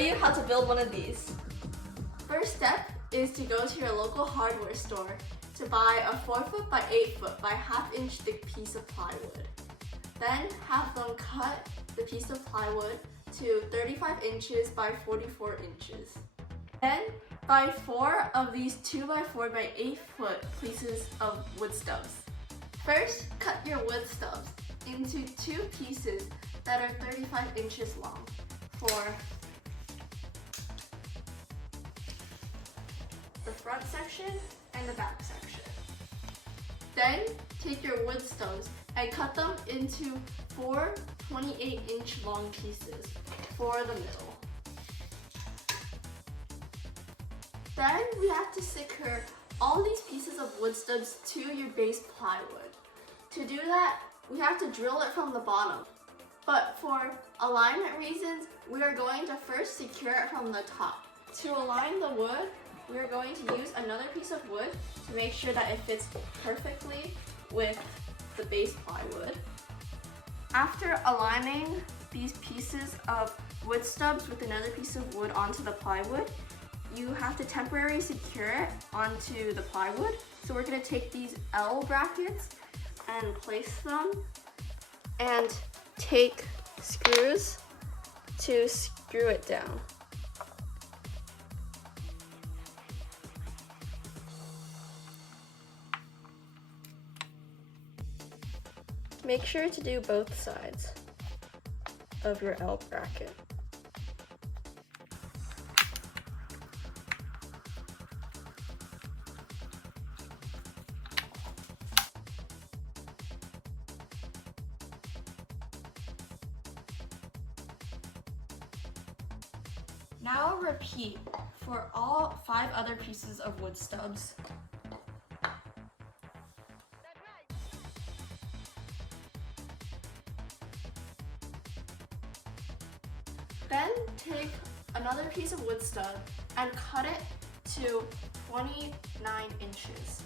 you how to build one of these. First step is to go to your local hardware store to buy a 4 foot by 8 foot by 1/2 inch thick piece of plywood. Then have them cut the piece of plywood to 35 inches by 44 inches. Then buy 4 of these 2 by 4 by 8 foot pieces of wood stubs. First, cut your wood stubs into 2 pieces that are 35 inches long for the front section and the back section. Then take your wood stubs and cut them into 4 28-inch long pieces for the middle. Then we have to secure all these pieces of wood stubs to your base plywood. To do that, we have to drill it from the bottom. But for alignment reasons, we are going to first secure it from the top. To align the wood, we are going to use another piece of wood to make sure that it fits perfectly with the base plywood. After aligning these pieces of wood stubs with another piece of wood onto the plywood, you have to temporarily secure it onto the plywood. So we're going to take these L brackets and place them and take screws to screw it down. Make sure to do both sides of your L bracket. Now repeat for all 5 other pieces of wood stubs. Then take another piece of wood stub and cut it to 29 inches.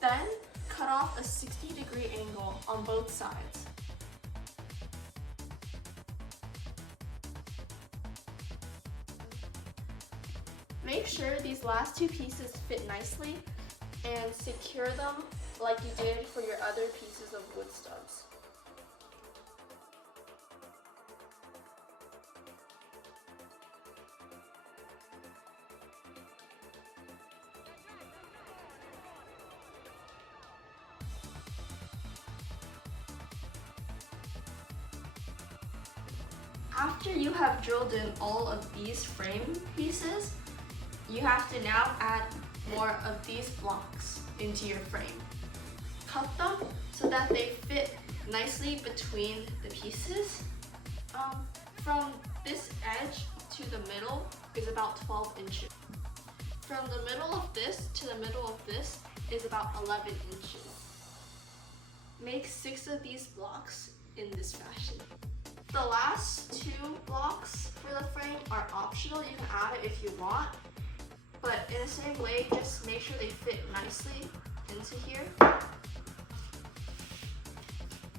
Then cut off a 60-degree angle on both sides. Make sure these last 2 pieces fit nicely and secure them like you did for your other pieces of wood stubs. After you have drilled in all of these frame pieces, you have to now add more of these blocks into your frame. Cut them so that they fit nicely between the pieces. From this edge to the middle is about 12 inches. From the middle of this to the middle of this is about 11 inches. Make 6 of these blocks in this fashion. The last 2 blocks for the frame are optional. You can add it if you want, but in the same way, just make sure they fit nicely into here.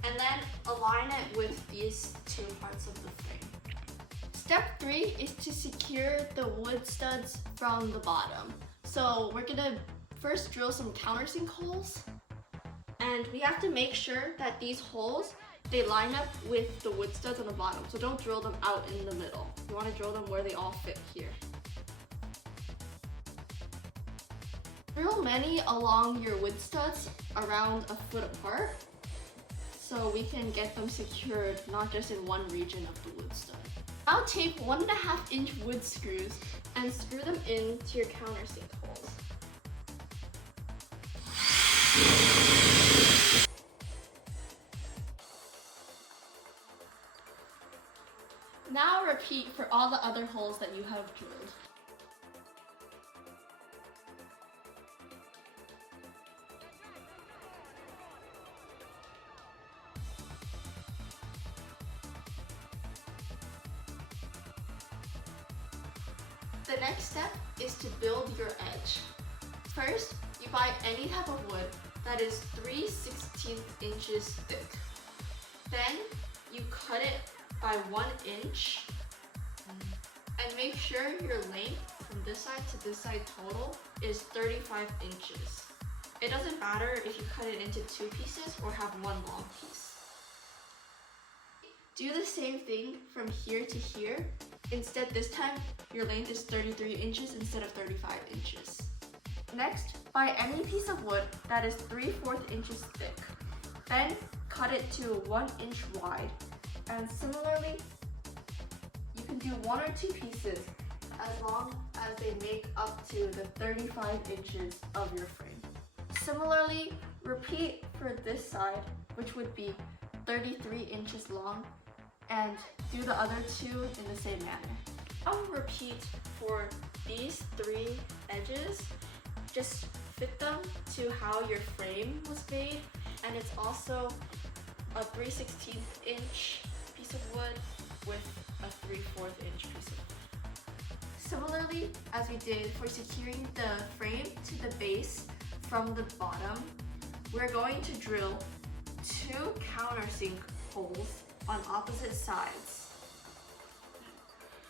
And then align it with these 2 parts of the frame. Step 3 is to secure the wood studs from the bottom. So we're gonna first drill some countersink holes, and we have to make sure that these holes, they line up with the wood studs on the bottom. So don't drill them out in the middle. You want to drill them where they all fit here. Drill many along your wood studs around a foot apart so we can get them secured not just in one region of the wood stud. Now tape 1.5 inch wood screws and screw them into your countersink holes. Now repeat for all the other holes that you have drilled. The next step is to build your edge. First, you buy any type of wood that is 3/16 inches thick. Then you cut it by 1 inch And make sure your length from this side to this side total is 35 inches. It doesn't matter if you cut it into 2 pieces or have one long piece. Do the same thing from here to here. Instead, this time, your length is 33 inches instead of 35 inches. Next, buy any piece of wood that is 3/4 inches thick. Then, cut it to 1 inch wide. And similarly, you can do 1 or 2 pieces as long as they make up to the 35 inches of your frame. Similarly, repeat for this side, which would be 33 inches long, and do the other 2 in the same manner. I'll repeat for these 3 edges. Just fit them to how your frame was made, and it's also a 3/16 inch piece of wood with a 3/4 inch piece of wood. Similarly, as we did for securing the frame to the base from the bottom, we're going to drill 2 countersink holes on opposite sides.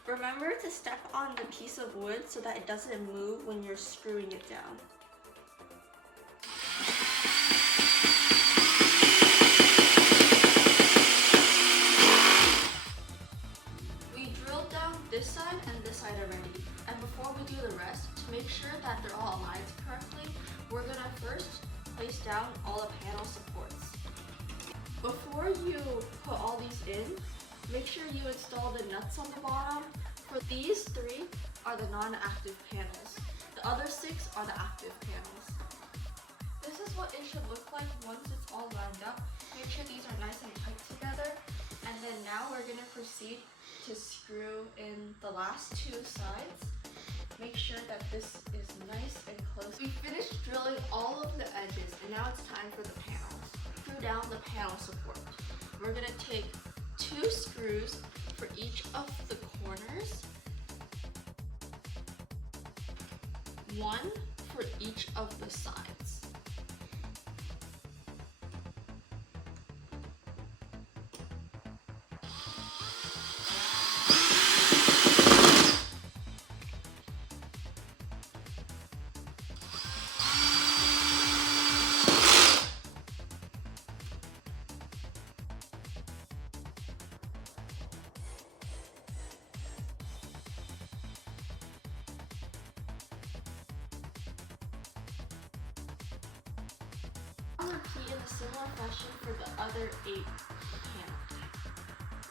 Remember to step on the piece of wood so that it doesn't move when you're screwing it down. We drilled down this side and this side already. And before we do the rest, to make sure that they're all aligned correctly, we're gonna first place down all the panel supports. Before you put all these in, make sure you install the nuts on the bottom. For these 3 are the non-active panels. The other 6 are the active panels. This is what it should look like once it's all lined up. Make sure these are nice and tight together. And then now we're going to proceed to screw in the last 2 sides. Make sure that this is nice and close. We finished drilling all of the edges, and now it's time for the panels. Screw down the panel support. We're going to take 2 screws for each of the corners, 1 for each of the sides. Repeat in a similar fashion for the other 8 panels.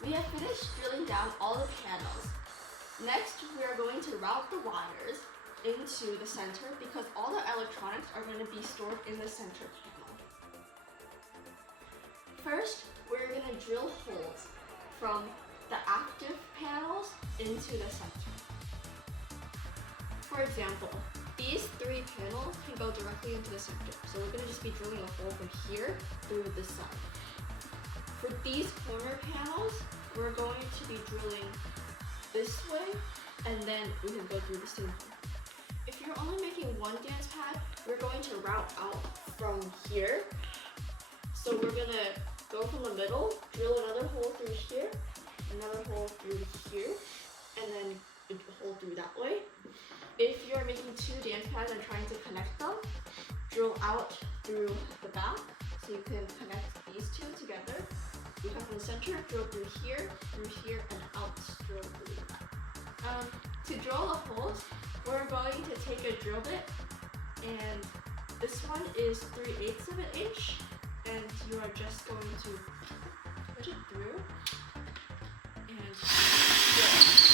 We have finished drilling down all the panels. Next, we are going to route the wires into the center because all the electronics are going to be stored in the center panel. First, we're going to drill holes from the active panels into the center. For example, these 3 panels can go directly into the center. So we're going to just be drilling a hole from here through this side. For these corner panels, we're going to be drilling this way, and then we can go through the same hole. If you're only making 1 dance pad, we're going to route out from here. So we're going to go from the middle, drill another hole through here, another hole through here, and then a hole through that way. If you're making 2 dance pads and trying to connect them, drill out through the back so you can connect these 2 together. We come from the center, drill through here, and out, drill through the back. To drill the holes, we're going to take a drill bit, and this one is 3/8 of an inch, and you are just going to push it through and drill.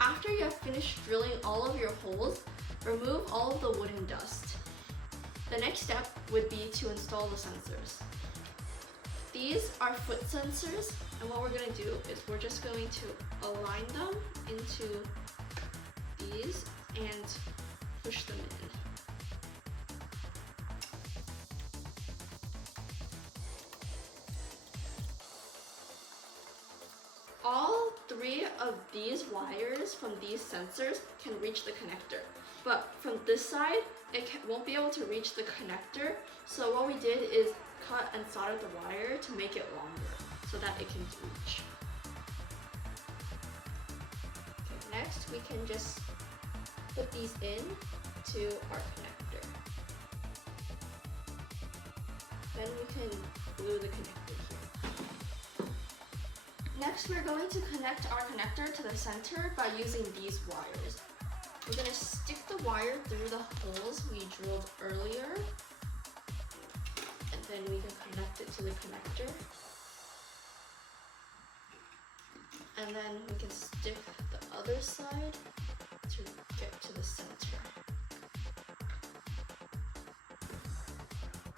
After you have finished drilling all of your holes, remove all of the wooden dust. The next step would be to install the sensors. These are foot sensors, and what we're going to do is we're just going to align them into these and push them in. All 3 of these wires from these sensors can reach the connector. But from this side, won't be able to reach the connector. So what we did is cut and solder the wire to make it longer so that it can reach. Okay, next we can just put these in to our connector. Then we can glue the connector here. Next, we're going to connect our connector to the center by using these wires. We're going to stick the wire through the holes we drilled earlier, and then we can connect it to the connector. And then we can stick the other side to get to the center.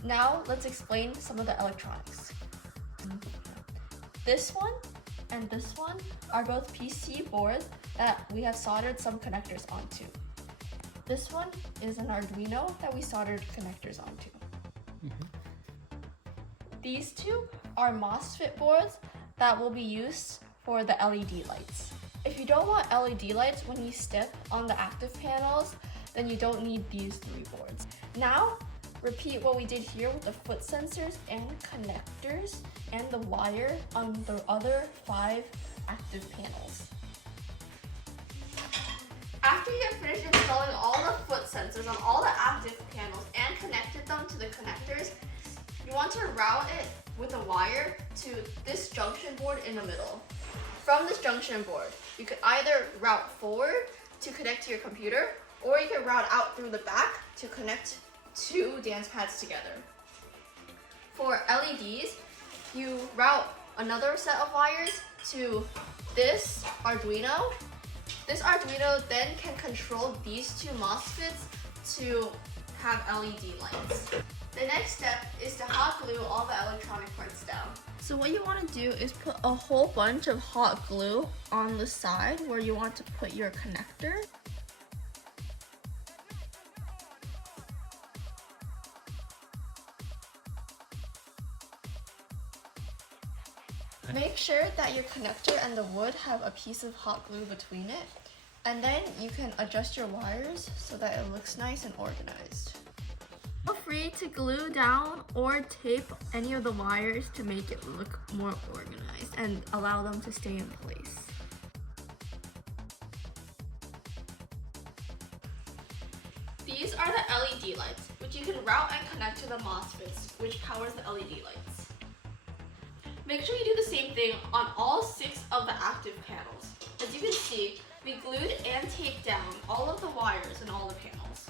Now let's explain some of the electronics. This one and this one are both PC boards that we have soldered some connectors onto. This one is an Arduino that we soldered connectors onto. These two are MOSFET boards that will be used for the LED lights. If you don't want LED lights when you step on the active panels, then you don't need these three boards. Now, repeat what we did here with the foot sensors and connectors and the wire on the other 5 active panels. After you have finished installing all the foot sensors on all the active panels and connected them to the connectors, you want to route it with a wire to this junction board in the middle. From this junction board, you could either route forward to connect to your computer, or you can route out through the back to connect 2 dance pads together. For LEDs, you route another set of wires to this Arduino. This Arduino then can control these 2 MOSFETs to have LED lights. The next step is to hot glue all the electronic parts down. So what you want to do is put a whole bunch of hot glue on the side where you want to put your connector. Make sure that your connector and the wood have a piece of hot glue between it, and then you can adjust your wires so that it looks nice and organized. Feel free to glue down or tape any of the wires to make it look more organized and allow them to stay in place. These are the LED lights, which you can route and connect to the MOSFETs, which powers the LED lights. Make sure you do the same thing on all 6 of the active panels. As you can see, we glued and taped down all of the wires in all the panels.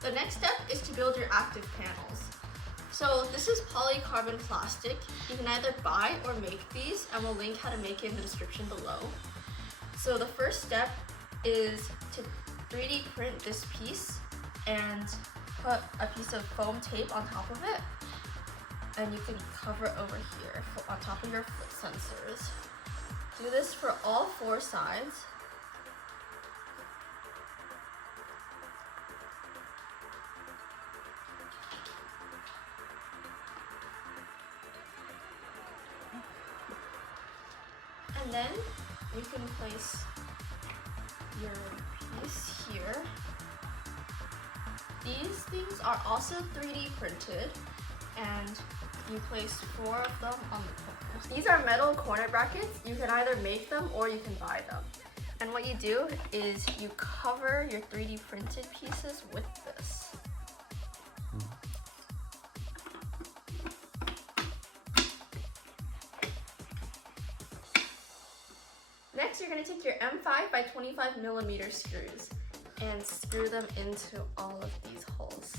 The next step is to build your active panels. So this is polycarbon plastic. You can either buy or make these, and we'll link how to make it in the description below. So the first step is to 3D print this piece and put a piece of foam tape on top of it. And you can cover it over here on top of your foot sensors. Do this for all 4 sides. And then you can place your piece here. These things are also 3D printed, and you place 4 of them on the corners. These are metal corner brackets. You can either make them or you can buy them. And what you do is you cover your 3D printed pieces with this. Next, you're going to take your M5 by 25 millimeter screws and screw them into all of these holes.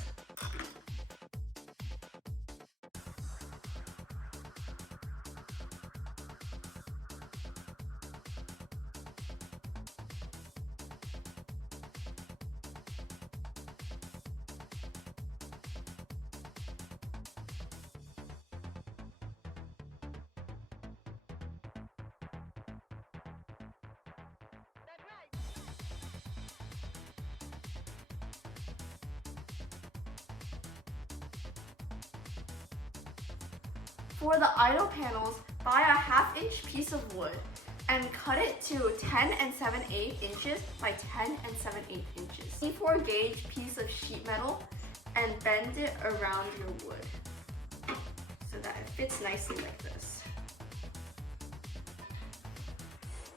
For the idle panels, buy a 1/2 inch piece of wood and cut it to 10 7/8 inches by 10 7/8 inches. C4 gauge piece of sheet metal and bend it around your wood so that it fits nicely like this.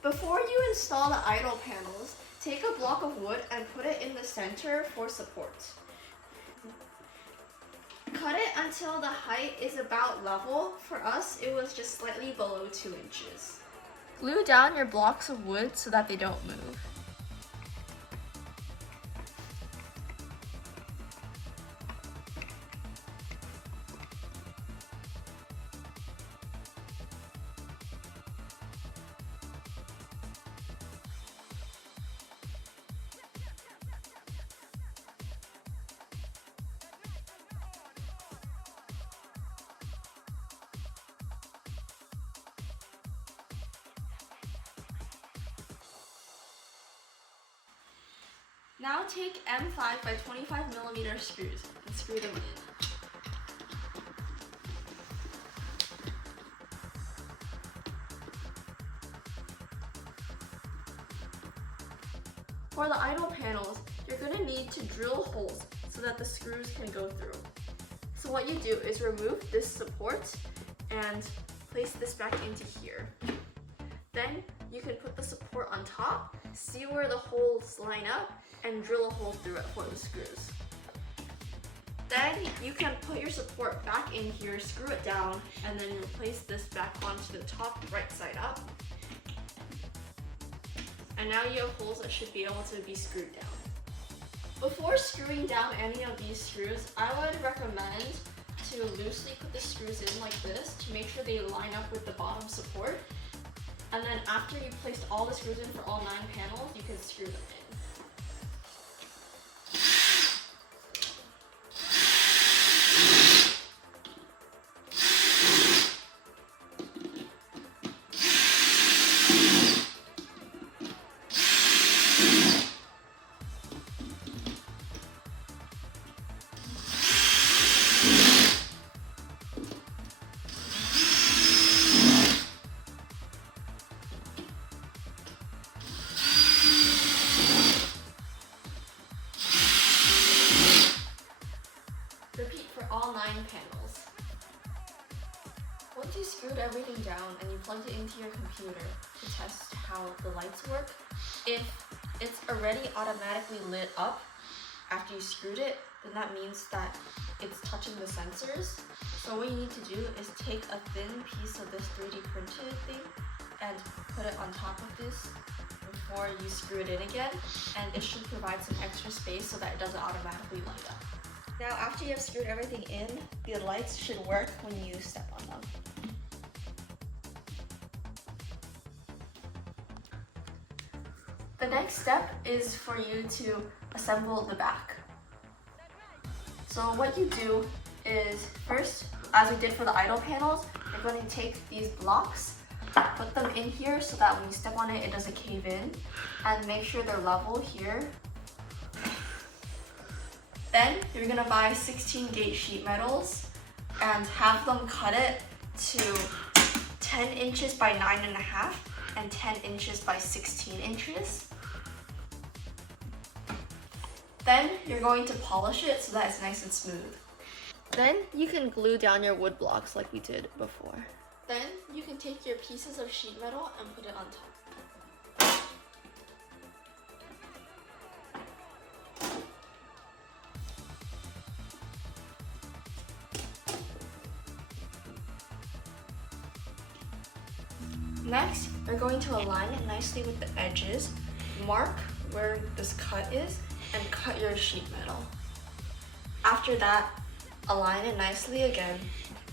Before you install the idle panels, take a block of wood and put it in the center for support. Cut it until the height is about level. For us, it was just slightly below 2 inches. Glue down your blocks of wood so that they don't move. Now take M5 by 25mm screws and screw them in. For the idle panels, you're going to need to drill holes so that the screws can go through. So what you do is remove this support and place this back into here. Then you can put the support on top, see where the holes line up, and drill a hole through it for the screws. Then you can put your support back in here, screw it down, and then you'll place this back onto the top right side up. And now you have holes that should be able to be screwed down. Before screwing down any of these screws, I would recommend to loosely put the screws in like this to make sure they line up with the bottom support. And then after you've placed all the screws in for all 9 panels, you can screw them in. Repeat for all 9 panels. Once you screwed everything down and you plugged it into your computer to test how the lights work, if it's already automatically lit up after you screwed it, then that means that it's touching the sensors. So what you need to do is take a thin piece of this 3D printed thing and put it on top of this before you screw it in again, and it should provide some extra space so that it doesn't automatically light up. Now after you have screwed everything in, the lights should work when you step on them. The next step is for you to assemble the back. So what you do is first, as we did for the idle panels, you're going to take these blocks, put them in here so that when you step on it, it doesn't cave in, and make sure they're level here. Then you're going to buy 16 gauge sheet metals and have them cut it to 10 inches by 9.5 and 10 inches by 16 inches. Then you're going to polish it so that it's nice and smooth. Then you can glue down your wood blocks like we did before. Then you can take your pieces of sheet metal and put it on top. Next, we're going to align it nicely with the edges, mark where this cut is, and cut your sheet metal. After that, align it nicely again,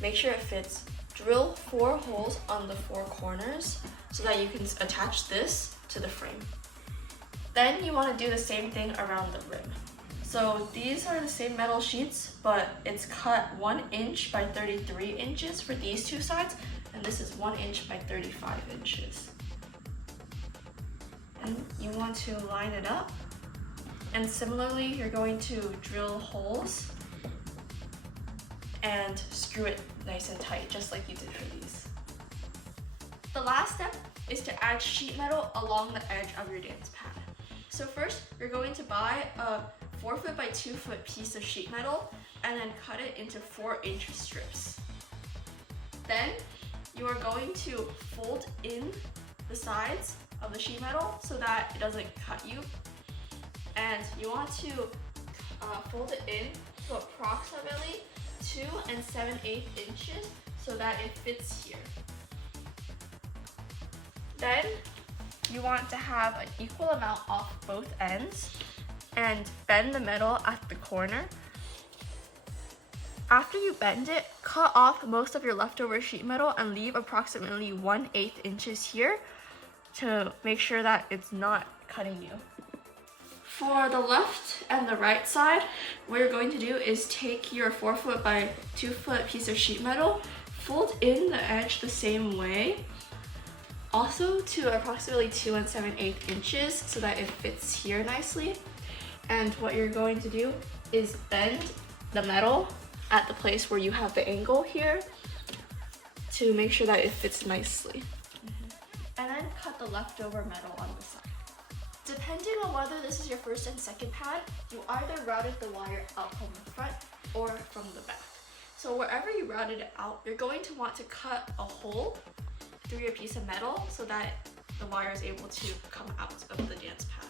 make sure it fits, drill 4 holes on the 4 corners so that you can attach this to the frame. Then you want to do the same thing around the rim. So these are the same metal sheets, but it's cut 1 inch by 33 inches for these 2 sides, and this is 1 inch by 35 inches. And you want to line it up. And similarly, you're going to drill holes and screw it nice and tight, just like you did for these. The last step is to add sheet metal along the edge of your dance pad. So first, you're going to buy a 4 foot by 2 foot piece of sheet metal and then cut it into 4-inch strips. Then you are going to fold in the sides of the sheet metal so that it doesn't cut you. And you want to fold it in to approximately 2 7/8 inches so that it fits here. Then you want to have an equal amount off both ends and bend the metal at the corner. After you bend it, cut off most of your leftover sheet metal and leave approximately 1/8 inches here to make sure that it's not cutting you. For the left and the right side, what you're going to do is take your 4 foot by 2 foot piece of sheet metal, fold in the edge the same way, also to approximately 2 7/8 inches so that it fits here nicely. And what you're going to do is bend the metal at the place where you have the angle here to make sure that it fits nicely. And then cut the leftover metal on the side. Depending on whether this is your first and second pad, you either routed the wire out from the front or from the back. So wherever you routed it out, you're going to want to cut a hole through your piece of metal so that the wire is able to come out of the dance pad.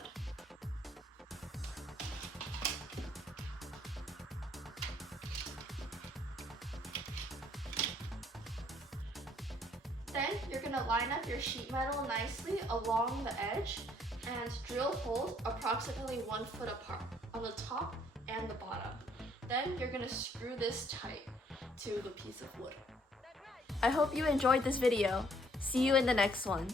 Then you're going to line up your sheet metal nicely along the edge and drill holes approximately 1 foot apart on the top and the bottom. Then you're going to screw this tight to the piece of wood. I hope you enjoyed this video. See you in the next one.